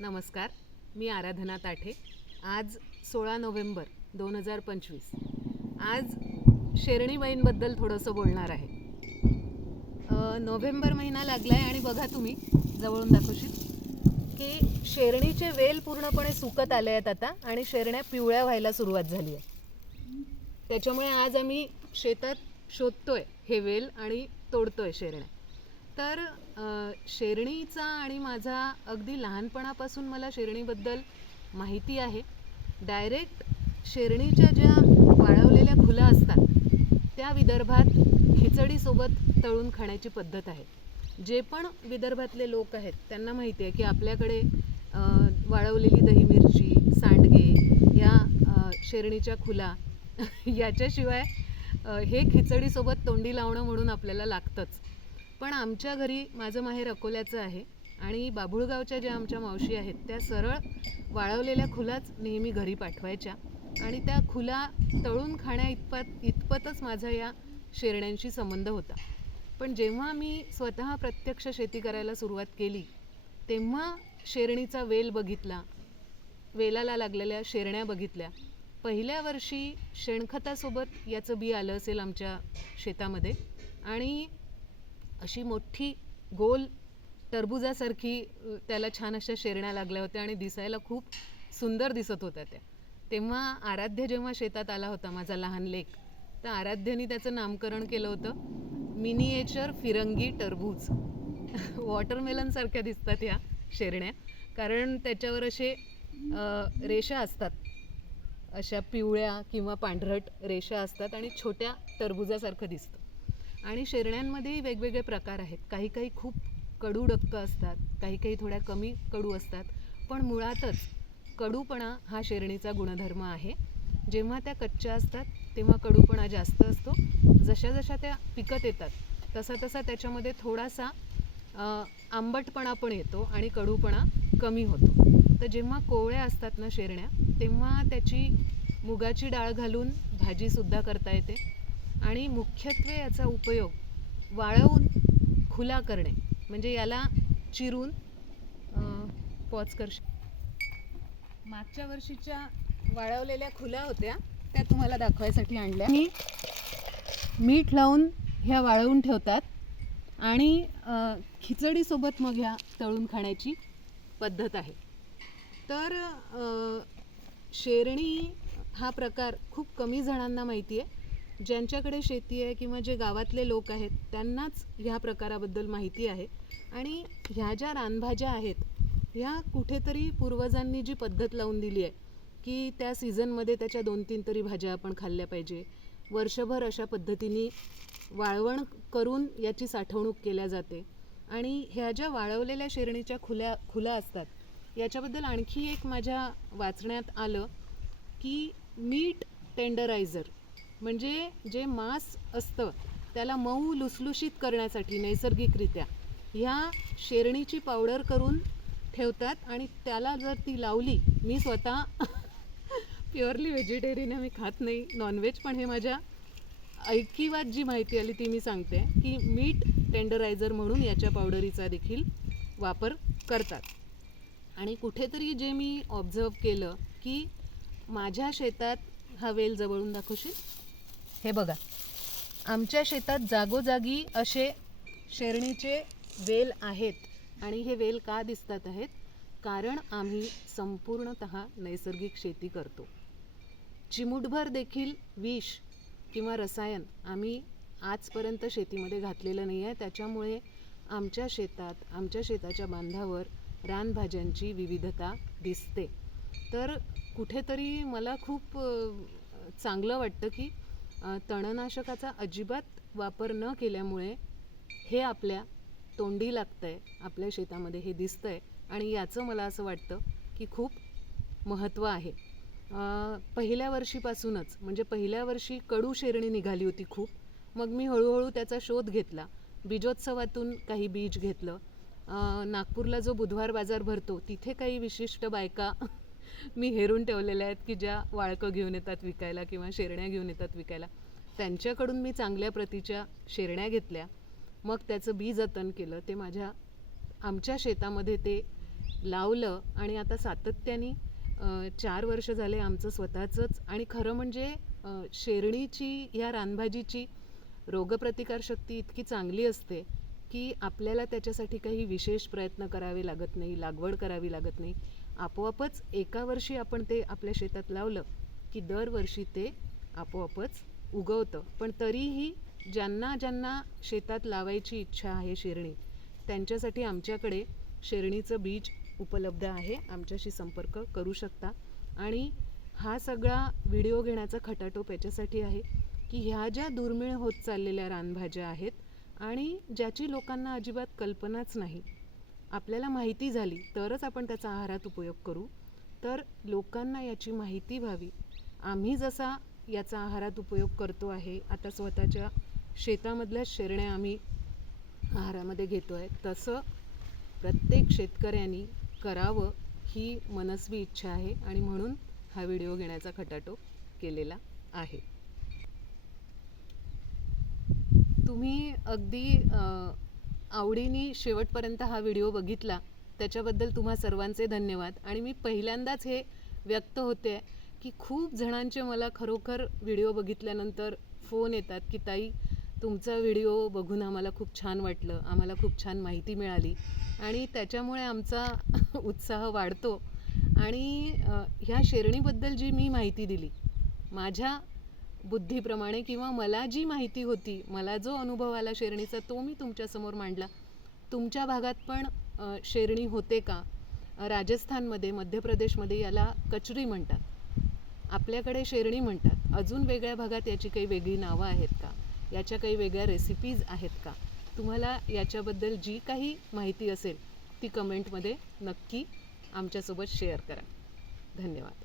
नमस्कार मी आराधना ताठे. आज सोळा नोव्हेंबर दोन हजार पंचवीस. आज शेरणीबाईंबद्दल थोडंसं बोलणार आहे. नोव्हेंबर महिना लागला आहे आणि बघा तुम्ही जवळून दाखवशील की शेरणीचे वेल पूर्णपणे सुकत आले आहेत आता आणि शेरण्या पिवळ्या व्हायला सुरुवात झाली आहे. त्याच्यामुळे आज आम्ही शेतात शोधतोय हे वेल आणि तोडतोय शेरण्या. तर शेरणीचा आणि माझा अगदी लहानपणापासून मला शेरणीबद्दल माहिती आहे. डायरेक्ट शेरणीच्या ज्या वाळवलेल्या खुला असतात त्या विदर्भात खिचडीसोबत तळून खाण्याची पद्धत आहे. जे पण विदर्भातले लोक आहेत त्यांना माहिती आहे की आपल्याकडे वाळवलेली दही मिरची सांडगे या शेरणीच्या खुला याच्याशिवाय हे खिचडीसोबत तोंडी लावणं म्हणून आपल्याला लागतंच. पण आमच्या घरी माझं माहेर अकोल्याचं आहे आणि बाभुळगावच्या ज्या आमच्या मावशी आहेत त्या सरळ वाळवलेल्या खुलाच नेहमी घरी पाठवायच्या आणि त्या खुला तळून खाण्या इतपत इतपतच माझा या शेरण्यांशी संबंध होता. पण जेव्हा मी स्वतः प्रत्यक्ष शेती करायला सुरुवात केली तेव्हा शेरणीचा वेल बघितला वेलाला लागलेल्या शेरण्या बघितल्या. पहिल्या वर्षी शेणखतासोबत याचं बी आलं असेल आमच्या शेतामध्ये आणि अशी मोठी गोल टरबुजासारखी त्याला छान अशा शेरण्या लागल्या होत्या आणि दिसायला खूप सुंदर दिसत होत्या त्या. तेव्हा आराध्य जेव्हा शेतात आला होता माझा लहान लेक तर आराध्यनी त्याचं नामकरण केलं होतं मिनिएचर फिरंगी टरबूज. वॉटरमेलनसारख्या दिसतात ह्या शेरण्या कारण त्याच्यावर असे रेषा असतात. अशा पिवळ्या किंवा पांढरट रेषा असतात आणि छोट्या टरबुजासारखं दिसतं. आणि शेरण्यांमध्येही वेगवेगळे प्रकार आहेत. काही काही खूप कडू डक्क असतात काही काही थोड्या कमी कडू असतात पण मुळातच कडूपणा हा शेरणीचा गुणधर्म आहे. जेव्हा त्या कच्च्या असतात तेव्हा कडूपणा जास्त असतो. जशा जशा त्या पिकत येतात तसा तसा त्याच्यामध्ये थोडासा आंबटपणा पण येतो आणि कडूपणा कमी होतो. तर जेव्हा कोवळ्या असतात ना शेरण्या तेव्हा त्याची मुगाची डाळ घालून भाजीसुद्धा करता येते. आणि मुख्यत्वे याचा उपयोग वाळवून खुला करणे म्हणजे याला चिरून पॉज करश मागच्या वर्षीच्या वाळवलेल्या खुल्या होत्या त्या तुम्हाला दाखवायसाठी आणल्या. मी मीठ लावून ह्या वाळवून ठेवतात आणि खिचडीसोबत मग ह्या तळून खाण्याची पद्धत आहे. तर शेरणी हा प्रकार खूप कमी जणांना माहिती आहे ज्यांच्याकडे शेती आहे किंवा जे गावातले लोक आहेत त्यांनाच ह्या प्रकाराबद्दल माहिती आहे. आणि ह्या ज्या रानभाज्या आहेत ह्या कुठेतरी पूर्वजांनी जी पद्धत लावून दिली आहे की त्या सीझनमध्ये त्याच्या दोन तीन तरी भाज्या आपण खाल्ल्या पाहिजे. वर्षभर अशा पद्धतीने वाळवण करून याची साठवणूक केल्या जाते. आणि ह्या ज्या वाळवलेल्या शेरणीच्या खुल्या खुला असतात याच्याबद्दल आणखी एक माझ्या वाचण्यात आलं की मीट टेंडरायझर. म्हणजे जे मांस असतं त्याला मऊ लुसलुशीत करण्यासाठी नैसर्गिकरित्या ह्या शेरणीची पावडर करून ठेवतात आणि त्याला जर ती लावली मी स्वतः प्युअरली व्हेजिटेरियन आहे मी खात नाही नॉनव्हेज पण हे माझ्या. ऐकिवात जी माहिती आली ती मी सांगते की मीठ टेंडरायझर म्हणून याच्या पावडरीचा देखील वापर करतात. आणि कुठेतरी जे मी ऑब्झर्व केलं की माझ्या शेतात हा वेल जवळून दाखवशील? हे बघा. आमच्या शेतात जागोजागी असे शेरणीचे वेल आहेत. आणि हे वेल का दिसतात आहेत? कारण आम्ही संपूर्णत नैसर्गिक शेती करतो. चिमूटभर देखील विष किंवा रसायन आम्ही आजपर्यंत शेतीमध्ये घातलेलं नाही आहे. त्याच्यामुळे आमच्या शेतात आमच्या शेताच्या बांधावर रानभाज्यांची विविधता दिसते. तर कुठेतरी मला खूप चांगलं वाटतं की तणनाशकाचा अजिबात वापर न केल्यामुळे हे आपल्या तोंडी लागतं आहे आपल्या शेतामध्ये हे दिसतं आहे आणि याचं मला असं वाटतं की खूप महत्त्व आहे. पहिल्या वर्षीपासूनच म्हणजे पहिल्या वर्षी कडू शेरणी निघाली होती खूप. मग मी हळूहळू त्याचा शोध घेतला. बीजोत्सवातून काही बीज घेतलं. नागपूरला जो बुधवार बाजार भरतो तिथे काही विशिष्ट बायका मी हेरून ठेवलेल्या आहेत की ज्या वाळकं घेऊन येतात विकायला किंवा शेरण्या घेऊन येतात विकायला. त्यांच्याकडून मी चांगल्या प्रतीच्या शेरण्या घेतल्या. मग त्याचं बी जतन केलं. ते माझ्या आमच्या शेतामध्ये ते लावलं आणि आता सातत्याने चार वर्ष झाले आमचं स्वतःचंच आणि खरं म्हणजे शेरणीची ह्या रानभाजीची रोगप्रतिकारशक्ती इतकी चांगली असते की आपल्याला त्याच्यासाठी काही विशेष प्रयत्न करावे लागत नाही लागवड करावी लागत नाही. आपोआपच एका वर्षी आपण ते आपल्या शेतात लावलं की दरवर्षी ते आपोआपच उगवतं. पण तरीही ज्यांना ज्यांना शेतात लावायची इच्छा आहे शेरणी त्यांच्यासाठी आमच्याकडे शेरणीचं बीज उपलब्ध आहे. आमच्याशी संपर्क करू शकता. आणि हा सगळा व्हिडिओ घेण्याचा खटाटोप याच्यासाठी आहे की ह्या ज्या दुर्मिळ होत चाललेल्या रानभाज्या आहेत आणि ज्याची लोकांना अजिबात कल्पनाच नाही आपल्याला माहिती झाली तरच आपण त्याचा आहारात उपयोग करू. तर लोकांना याची माहिती व्हावी. आम्ही जसा याचा आहारात उपयोग करतो आहे आता स्वतःच्या शेतामधल्या शेरण्या आम्ही आहारामध्ये घेतो आहे तसं प्रत्येक शेतकऱ्यांनी करावं ही मनस्वी इच्छा आहे आणि म्हणून हा व्हिडिओ घेण्याचा खटाटोप केलेला आहे. तुम्ही अगदी आवडीने शेवटपर्यंत हा व्हिडिओ बघितला त्याच्याबद्दल तुम्हा सर्वांचे धन्यवाद. आणि मी पहिल्यांदाच हे व्यक्त होते की खूप जणांचे मला खरोखर व्हिडिओ बघितल्यानंतर फोन येतात की ताई तुमचा व्हिडिओ बघून आम्हाला खूप छान वाटलं आम्हाला खूप छान माहिती मिळाली. आणि त्याच्यामुळे आमचा उत्साह वाढतो. आणि ह्या शेरणीबद्दल जी मी माहिती दिली माझ्या बुद्धीप्रमाणे किंवा मला जी माहिती होती मला जो अनुभव आला शेरणीचा तो मी तुमच्यासमोर मांडला. तुमच्या भागात पण शेरणी होते का? राजस्थानमध्ये मध्य प्रदेशमध्ये याला कचरी म्हणतात. आपल्याकडे शेरणी म्हणतात. अजून वेगळ्या भागात याची काही वेगळी नावं आहेत का? याच्या काही वेगळ्या रेसिपीज आहेत का? तुम्हाला याच्याबद्दल जी काही माहिती असेल ती कमेंटमध्ये नक्की आमच्यासोबत शेअर करा. धन्यवाद.